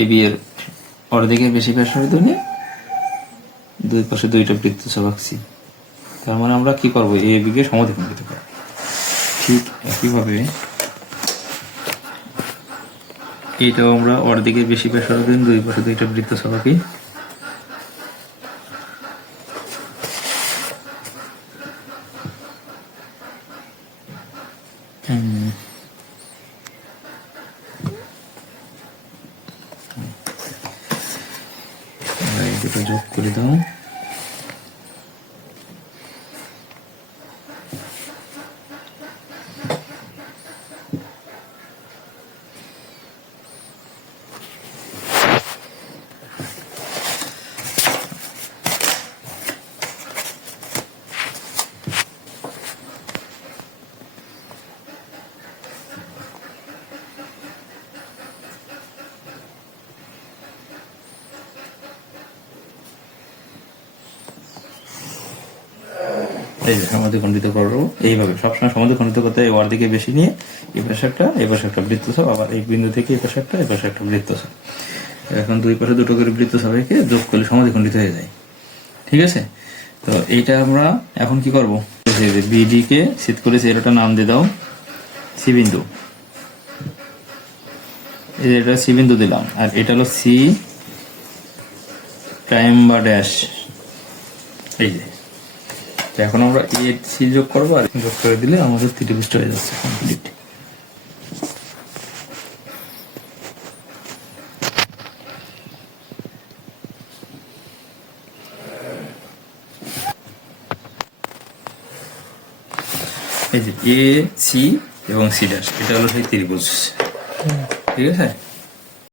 A B এর অর্ধেকের বেশি ব্যাসার্ধ নিয়ে দুই পাশে দুইটা বৃত্তচাপ আঁকছি। তার মানে আমরা কি করবো, এ বি কে সমদ্বিখণ্ডিত করবো। ঠিক একইভাবে এটাও আমরা অর্ধেকের বেশি ব্যাসার্ধ নিয়ে দুই পাশে দুইটা বৃত্তচাপ আঁকি। দুটো যোগ করে দাও। এই যে সমদ্বিখণ্ডিত করবো এইভাবে, সবসময় সমদ্বিখণ্ডিত করতে এই অর্ধেকে বেশি নিয়ে এই পাশে একটা বৃত্তচাপ, আবার এই বিন্দু থেকে এই পাশে একটা বৃত্তচাপ। এখন দুই পাশে দুটো করে বৃত্তচাপ রেখে যোগ করলে সমদ্বিখণ্ডিত হয়ে যায়। ঠিক আছে, তো এইটা আমরা এখন কি করবো, বিডি কে ছেদ করেছি, এর একটা নাম দিয়ে দাও সি বিন্দু। এটা সি বিন্দু দিলাম, আর এটা হলো সি প্রাইম বা ড্যাশ। এই যে এখন আমরা এ সি যোগ করবো, আর যোগ করে দিলে আমাদের ত্রিভুজটা হয়ে যাচ্ছে কমপ্লিট। এই যে এ সি এবং সি ড্যাশ, এটা হলো সেই ত্রিভুজ। ঠিক আছে।